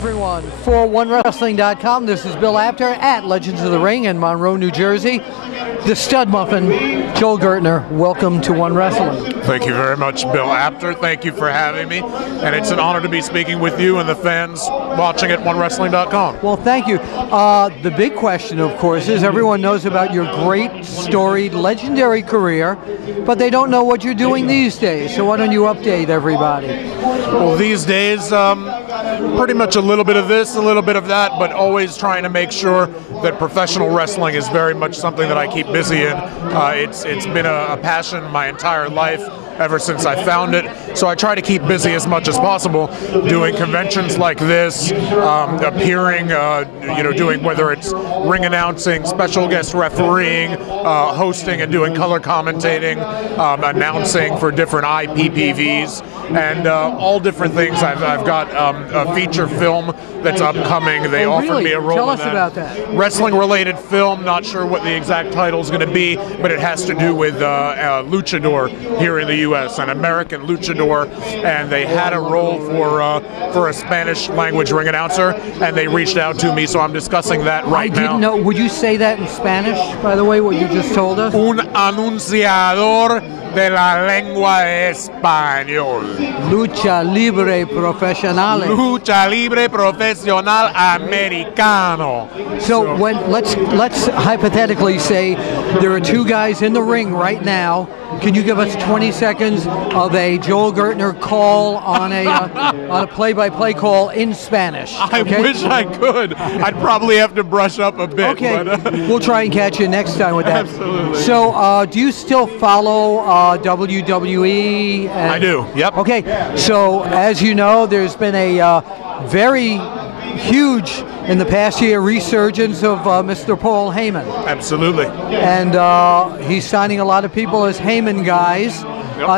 everyone. For OneWrestling.com, this is Bill Apter at Legends of the Ring in Monroe, New Jersey. The stud muffin, Joel Gertner, welcome to One Wrestling. Thank you very much, Bill Apter. Thank you for having me. And it's an honor to be speaking with you and the fans watching at OneWrestling.com. Well, thank you. The big question, of course, is everyone knows about your great, storied, legendary career, but they don't know what you're doing these days. So why don't you update everybody? Well, these days, pretty much a little bit of this, a little bit of that, but always trying to make sure that professional wrestling is very much something that I keep busy in. It's been a passion my entire life, ever since I found it. So I try to keep busy as much as possible, doing conventions like this, appearing, doing whether it's ring announcing, special guest refereeing, hosting and doing color commentating, announcing for different IPPVs, and all different things. I've got a feature film that's upcoming. They offered me a role Tell in us about that. Wrestling-related film. Not sure what the exact title is going to be, but it has to do with luchador here in the U.S., an American luchador, and they had a role for a Spanish language ring announcer, and they reached out to me, so I'm discussing that right now. I didn't know. Would you say that in Spanish, by the way, what you just told us? Un anunciador de la lengua español. Lucha libre profesional. Lucha libre profesional americano. So let's hypothetically say there are two guys in the ring right now. Can you give us 20 seconds of a Joel Gertner call on a play-by-play call in Spanish? I wish I could. I'd probably have to brush up a bit. Okay, but, we'll try and catch you next time with that. Absolutely. So, do you still follow WWE? I do. Yep. Okay. So, as you know, there's been a very huge, in the past year, resurgence of Mr. Paul Heyman. Absolutely. And he's signing a lot of people as Heyman guys.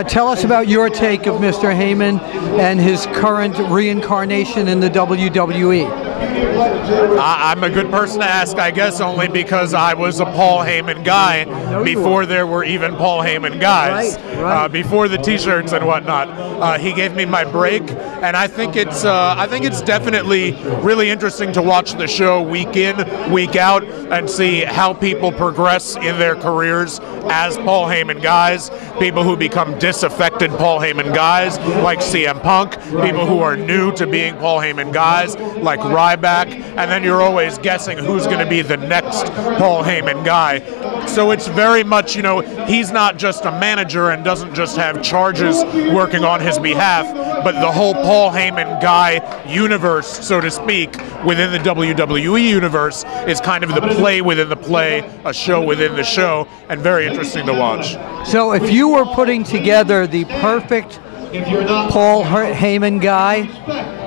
Tell us about your take of Mr. Heyman and his current reincarnation in the WWE. I'm a good person to ask, I guess, only because I was a Paul Heyman guy before there were even Paul Heyman guys, right. Before the T-shirts and whatnot. He gave me my break, and I think it's definitely really interesting to watch the show week in, week out, and see how people progress in their careers as Paul Heyman guys. People who become disaffected Paul Heyman guys, like CM Punk. People who are new to being Paul Heyman guys, like Ryback. And then you're always guessing who's going to be the next Paul Heyman guy. So it's very much, he's not just a manager and doesn't just have charges working on his behalf, but the whole Paul Heyman guy universe, so to speak, within the WWE universe is kind of the play within the play, a show within the show, and very interesting to watch. So if you were putting together the perfect Paul Heyman guy,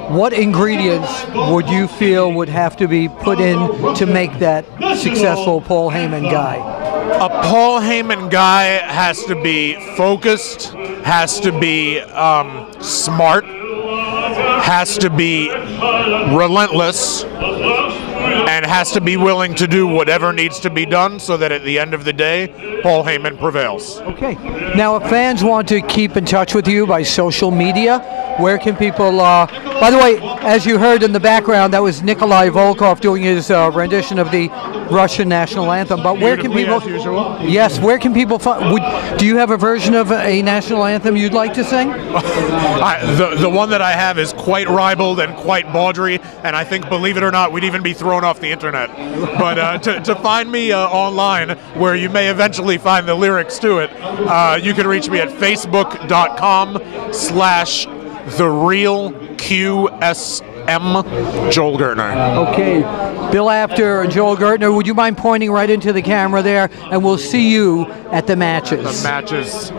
what ingredients would you feel would have to be put in to make that successful Paul Heyman guy? A Paul Heyman guy has to be focused, has to be smart, has to be relentless, and has to be willing to do whatever needs to be done so that at the end of the day, Paul Heyman prevails. Okay. Now, if fans want to keep in touch with you by social media, where can people, by the way, as you heard in the background, that was Nikolai Volkov doing his rendition of the Russian national anthem, but where can people, as usual. Yes, where can people find, do you have a version of a national anthem you'd like to sing? The one that I have is quite ribald and quite bawdry, and I think, believe it or not, we'd even be thrown off the internet. But to find me online, where you may eventually find the lyrics to it, you can reach me at facebook.com/TheRealQSM Joel Gertner. Okay, Bill Apter and Joel Gertner, would you mind pointing right into the camera there, and we'll see you at the matches. The matches.